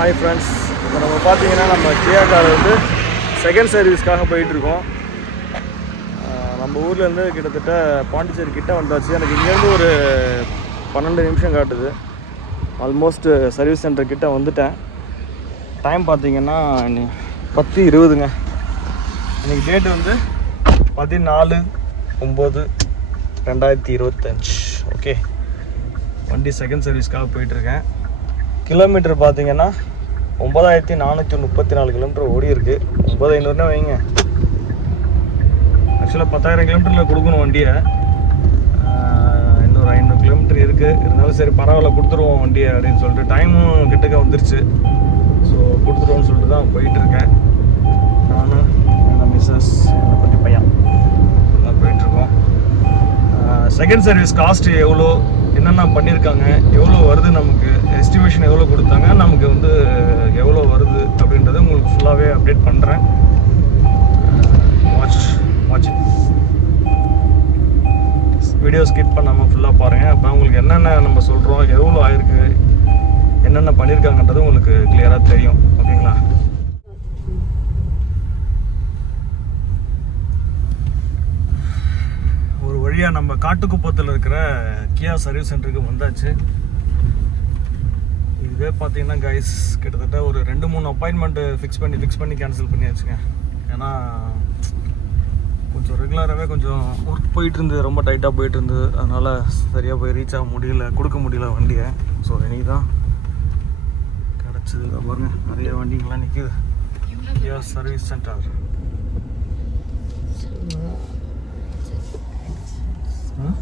Hi friends இப்போ நம்ம பார்த்தீங்கன்னா நம்ம கியா கார் வந்து செகண்ட் சர்வீஸ்க்காக போயிட்டுருக்கோம். நம்ம ஊர்லேருந்து கிட்டத்தட்ட பாண்டிச்சேரி கிட்ட வந்தாச்சு. எனக்கு இங்கேருந்து ஒரு பன்னெண்டு நிமிஷம் காட்டுது. ஆல்மோஸ்ட் சர்வீஸ் சென்டர் கிட்ட வந்துட்டேன். டைம் பார்த்தீங்கன்னா பத்து இருபதுங்க. இன்னைக்கு டேட் வந்து பதினாலு ஒம்பது ரெண்டாயிரத்தி இருபத்தஞ்சி. ஓகே வண்டி செகண்ட் சர்வீஸ்க்காக போயிட்டுருக்கேன். கிலோமீட்டர் பார்த்தீங்கன்னா ஒம்பதாயிரத்தி நானூற்றி முப்பத்தி நாலு கிலோமீட்டர் ஓடி இருக்கு. ஒம்பது ஐநூறுனா வைங்க. ஆக்சுவலாக பத்தாயிரம் கிலோமீட்டரில் கொடுக்கணும் வண்டியை. இன்னொரு ஐநூறு கிலோமீட்டர் இருக்குது இருந்தாலும் சரி பரவாயில்ல கொடுத்துருவோம் வண்டியை அப்படின்னு சொல்லிட்டு டைமும் கிட்டக்க வந்துருச்சு. ஸோ கொடுத்துருவோம்னு சொல்லிட்டு தான் போயிட்டுருக்கேன். நானும் என்னோட மிஸ்ஸஸ் என்னை பற்றி பையன். போயிட்டுருக்கோம். செகண்ட் சர்வீஸ் காஸ்ட் எவ்வளோ? என்னென்ன பண்ணியிருக்காங்க எவ்வளோ வருது நமக்கு எஸ்டிமேஷன் எவ்வளோ கொடுத்தாங்க நமக்கு வந்து எவ்வளோ வருது அப்படின்றத உங்களுக்கு ஃபுல்லாகவே அப்டேட் பண்ணுறேன் வாட்ச் வாட்ச் வீடியோ ஸ்கிப் பண்ணாமல் ஃபுல்லாக பாருங்கள் அப்போ உங்களுக்கு என்னென்ன நம்ம சொல்கிறோம் எவ்வளோ ஆயிருக்கு என்னென்ன பண்ணியிருக்காங்கன்றது உங்களுக்கு கிளியராக தெரியும். ஓகேங்களா ஒரு வழியாக நம்ம காட்டுக்குப்பத்தில் இருக்கிற கியா சர்வீஸ் சென்டருக்கு வந்தாச்சு. இதுவே பார்த்தீங்கன்னா கைஸ் கிட்டத்தட்ட ஒரு ரெண்டு மூணு அப்பாயின்மெண்ட்டு ஃபிக்ஸ் பண்ணி ஃபிக்ஸ் பண்ணி கேன்சல் பண்ணியாச்சுங்க. ஏன்னா கொஞ்சம் ரெகுலராகவே கொஞ்சம் ஒர்க் போயிட்டு இருந்தது. ரொம்ப டைட்டாக போயிட்டு இருந்தது. அதனால் சரியாக போய் ரீச் ஆக முடியல கொடுக்க முடியல வண்டியை. ஸோ இன்றைக்கி தான் கிடச்சிது அப்புறம் நிறைய வண்டிங்கெலாம் நிற்கிது Kia service centre Hmm?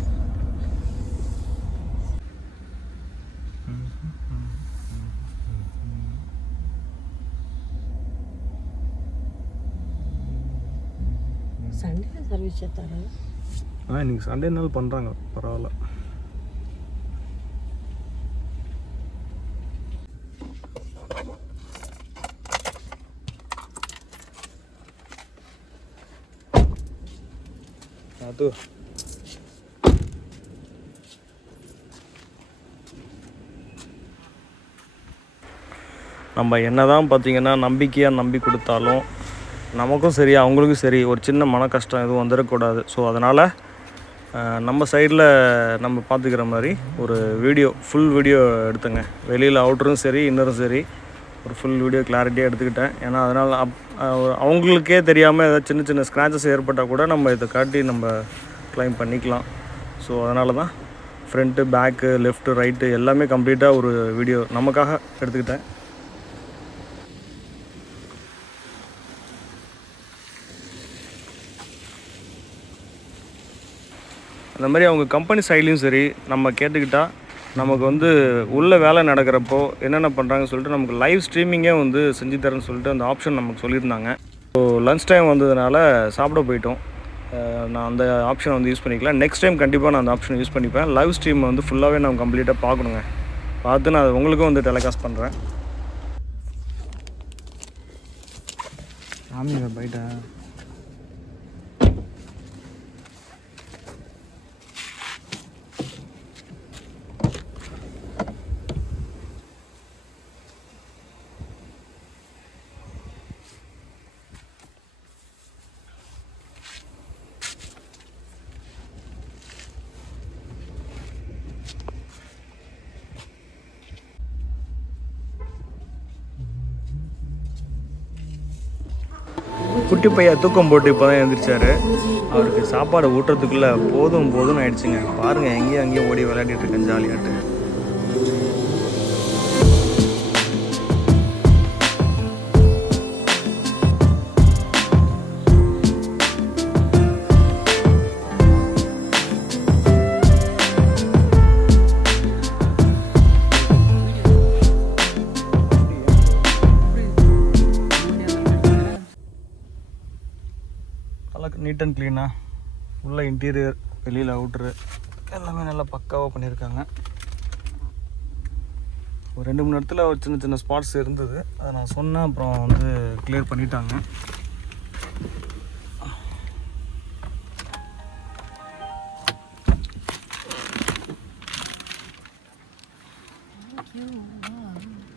Sunday service சேர்த்தாரு ஆ இன்றைக்கி சண்டேனாலும் பண்ணுறாங்க பரவாயில்ல அது நம்ம என்னதான் பார்த்தீங்கன்னா நம்பிக்கையாக நம்பி கொடுத்தாலும் நமக்கும் சரி அவங்களுக்கும் சரி ஒரு சின்ன மன கஷ்டம் எதுவும் வந்துடக்கூடாது. ஸோ அதனால் நம்ம சைடில் நம்ம பார்த்துக்கிற மாதிரி ஒரு வீடியோ ஃபுல் வீடியோ எடுத்துங்க. வெளியில் அவுட்டரும் சரி இன்னரும் சரி ஒரு ஃபுல் வீடியோ கிளாரிட்டியாக எடுத்துக்கிட்டேன். ஏன்னா அதனால் அப் அவங்களுக்கே தெரியாமல் ஏதாவது சின்ன சின்ன ஸ்க்ராச்சஸ் ஏற்பட்டால் கூட நம்ம இதை காட்டி நம்ம க்ளைம் பண்ணிக்கலாம். ஸோ அதனால தான் ஃப்ரண்ட்டு பேக்கு லெஃப்ட்டு ரைட்டு எல்லாமே கம்ப்ளீட்டாக ஒரு வீடியோ நமக்காக எடுத்துக்கிட்டேன். அந்த மாதிரி அவங்க கம்பெனி சைட்லேயும் சரி நம்ம கேட்டுக்கிட்டால் நமக்கு வந்து உள்ளே வேலை நடக்கிறப்போ என்னென்ன பண்ணுறாங்கன்னு சொல்லிட்டு நமக்கு லைவ் ஸ்ட்ரீமிங்கே வந்து செஞ்சு தரேன்னு சொல்லிட்டு அந்த ஆப்ஷன் நமக்கு சொல்லியிருந்தாங்க. ஸோ லன்ச் டைம் வந்ததுனால சாப்பிட போயிட்டோம். நான் அந்த ஆப்ஷனை வந்து யூஸ் பண்ணிக்கலாம் நெக்ஸ்ட் டைம் கண்டிப்பாக நான் அந்த ஆப்ஷனை யூஸ் பண்ணிப்பேன். லைவ் ஸ்ட்ரீம் வந்து ஃபுல்லாகவே நான் கம்ப்ளீட்டாக பார்க்கணுங்க. பார்த்து நான் உங்களுக்கும் வந்து டெலிகாஸ்ட் பண்ணுறேன் சாமி பைட்டா குட்டி பையா தூக்கம் போட்டு இப்போ தான் எழுந்திரிச்சாரு. அவருக்கு சாப்பாடு ஊட்டுறதுக்குள்ளே போதும் போதும்னு ஆயிடுச்சுங்க. பாருங்கள் எங்கேயும் அங்கேயும் ஓடி விளையாடிட்டு இருக்கேன் ஜாலியாட்டு. நீட் அண்ட் க்ளீனாக உள்ள இன்டீரியர் வெளியில் அவுட்ரு எல்லாமே நல்லா பக்காவாக பண்ணியிருக்காங்க. ஒரு ரெண்டு மூணு இடத்துல ஒரு சின்ன சின்ன ஸ்பாட்ஸ் இருந்தது. அதை நான் சொன்னேன் அப்புறம் வந்து கிளியர் பண்ணிட்டாங்க. ஒரு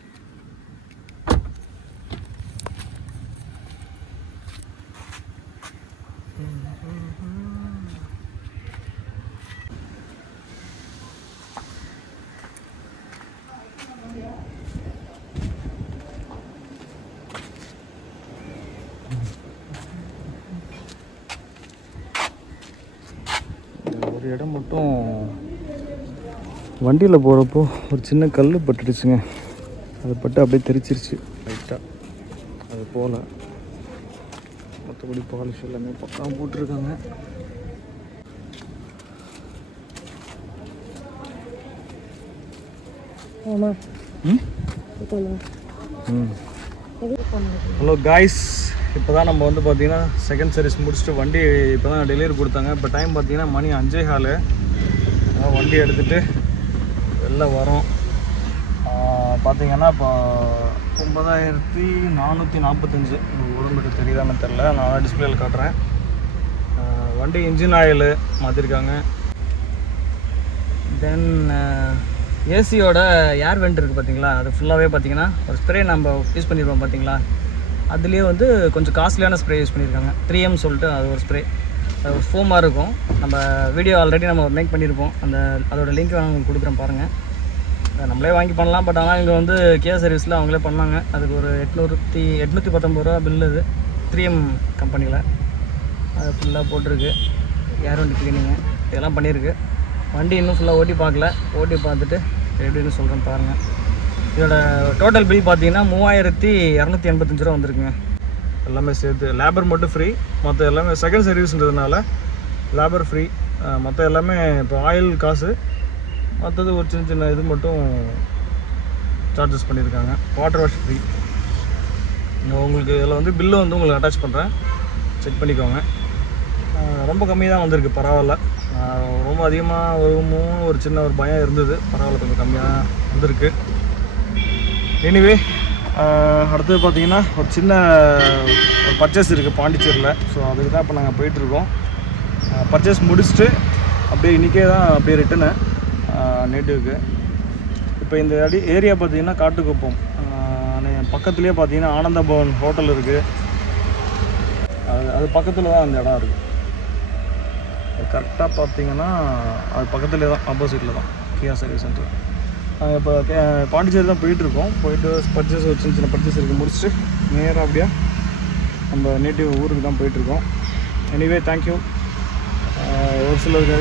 இடம் மட்டும் வண்டியில் போகிறப்போ ஒரு சின்ன கல் பட்டுடுச்சுங்க. அது பட்டு அப்படியே தெரிச்சிருச்சு. லைட்டாக அது போகல மற்றபடி பாலிஷ் எல்லாமே பக்கம் போட்டிருக்காங்க. ஆமாம் ம்? ம். ஹலோ காய்ஸ் இப்போ தான் நம்ம வந்து பார்த்தீங்கன்னா செகண்ட் சர்வீஸ் முடிச்சுட்டு வண்டி இப்போ தான் டெலிவரி கொடுத்தாங்க. இப்போ டைம் பார்த்தீங்கன்னா மணி அஞ்சே ஹாலு வண்டி எடுத்துகிட்டு வெளில வரோம். பார்த்திங்கன்னா பார்த்தீங்கன்னா இப்போ ஒன்பதாயிரத்தி நானூற்றி நாற்பத்தஞ்சு ஓடோமீட்டர் தெரியுதான்னு தெரில நான் டிஸ்பிளேயில் காட்டுறேன். வண்டி இன்ஜின் ஆயில் மாற்றிருக்காங்க தென் ஏசியோட ஏர் வெண்ட் இருக்குது பார்த்தீங்களா அது ஃபுல்லாகவே பார்த்தீங்கன்னா ஒரு ஸ்ப்ரே நம்ம யூஸ் பண்ணிடுவோம் பார்த்தீங்களா அதுலேயே வந்து கொஞ்சம் காஸ்ட்லியான ஸ்ப்ரே யூஸ் பண்ணியிருக்காங்க த்ரீ எம் சொல்லிட்டு அது ஒரு ஸ்ப்ரே அது ஒரு ஃபோமாக இருக்கும். நம்ம வீடியோ ஆல்ரெடி நம்ம மேக் பண்ணியிருப்போம் அந்த அதோட லிங்க் நான் உங்களுக்கு கொடுக்குறேன் பாருங்கள் அதை நம்மளே வாங்கி பண்ணலாம். பட் ஆனால் இங்கே வந்து கே சர்வீஸில் அவங்களே பண்ணாங்க அதுக்கு ஒரு எட்நூற்றி எட்நூற்றி பத்தொம்பது ரூபா பில்லு இது. த்ரீ எம் கம்பெனியில் அது ஃபுல்லாக போட்டிருக்கு. ஏர் வண்டி க்ளீனிங்கு இதெல்லாம் பண்ணியிருக்கு வண்டி இன்னும் ஃபுல்லாக ஓட்டி பார்க்கல. ஓட்டி பார்த்துட்டு எப்படின்னு சொல்கிறேன் பாருங்கள் இதோட டோட்டல் பில் பார்த்தீங்கன்னா மூவாயிரத்தி இரநூத்தி எண்பத்தஞ்சு ரூபா வந்திருக்குங்க. எல்லாமே சேர்த்து லேபர் மட்டும் ஃப்ரீ மற்ற எல்லாமே செகண்ட் சர்வீஸ்ன்றதுனால லேபர் ஃப்ரீ மற்ற எல்லாமே இப்போ ஆயில் காசு. மற்றது ஒரு சின்ன சின்ன இது மட்டும் சார்ஜஸ் பண்ணியிருக்காங்க. வாட்டர் வாஷ் ஃப்ரீ உங்களுக்கு இதில் வந்து பில்லு வந்து உங்களுக்கு அட்டாச் பண்ணுறேன் செக் பண்ணிக்கோங்க. ரொம்ப கம்மி தான் வந்திருக்கு பரவாயில்ல. ரொம்ப அதிகமாக வருமோ ஒரு சின்ன ஒரு பயம் இருந்தது. பரவாயில்ல கொஞ்சம் கம்மியாக வந்திருக்கு. எனிவே அடுத்தது பார்த்தீங்கன்னா ஒரு சின்ன ஒரு பர்ச்சேஸ் இருக்குது பாண்டிச்சேரியில். ஸோ அதுக்கு தான் இப்போ நாங்கள் போயிட்டுருக்கோம் பர்ச்சேஸ் முடிச்சுட்டு அப்படியே இன்றைக்கே தான் அப்படியே ரிட்டனு நேட்டிவ்க்கு இப்போ இந்த அடி ஏரியா பார்த்தீங்கன்னா காட்டுக்குப்பம். பக்கத்துலேயே பார்த்தீங்கன்னா ஆனந்த பவன் ஹோட்டல் இருக்குது அது அது பக்கத்தில் தான் அந்த இடம் இருக்குது கரெக்டாக பார்த்தீங்கன்னா அது பக்கத்துலேயே தான் ஆப்போசிட்டில் தான் கியா சர்வீஸ் சென்டர் நாங்கள் இப்போ கே பாண்டிச்சேரி தான் போயிட்டுருக்கோம் போயிட்டு பர்ச்சேஸ் ஒரு சின்ன சின்ன பர்ச்சேஸ் இருக்குது முடிச்சுட்டு நேராக அப்படியே நம்ம நேட்டிவ் ஊருக்கு தான் போயிட்டுருக்கோம் எனிவே தேங்க்யூ ஒரு சிலருக்கு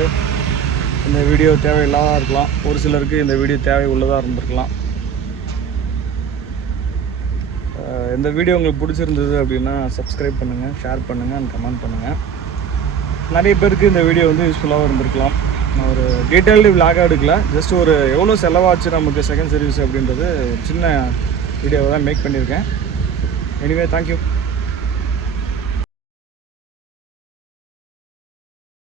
இந்த வீடியோ தேவையில்லாத இருக்கலாம். ஒரு சிலருக்கு இந்த வீடியோ தேவை உள்ளதாக இருந்திருக்கலாம். இந்த வீடியோ உங்களுக்கு பிடிச்சிருந்தது அப்படின்னா சப்ஸ்கிரைப் பண்ணுங்கள் ஷேர் பண்ணுங்கள் அண்ட் கமெண்ட் பண்ணுங்கள் நிறைய பேருக்கு இந்த வீடியோ வந்து யூஸ்ஃபுல்லாகவும் இருந்திருக்கலாம். நான் ஒரு டீட்டெயில்டு விளாக எடுக்கல. ஜஸ்ட் ஒரு எவ்வளோ செலவாச்சு நமக்கு செகண்ட் சர்வீஸ் அப்படின்றது சின்ன வீடியோவை தான் மேக் பண்ணியிருக்கேன். Anyway thank you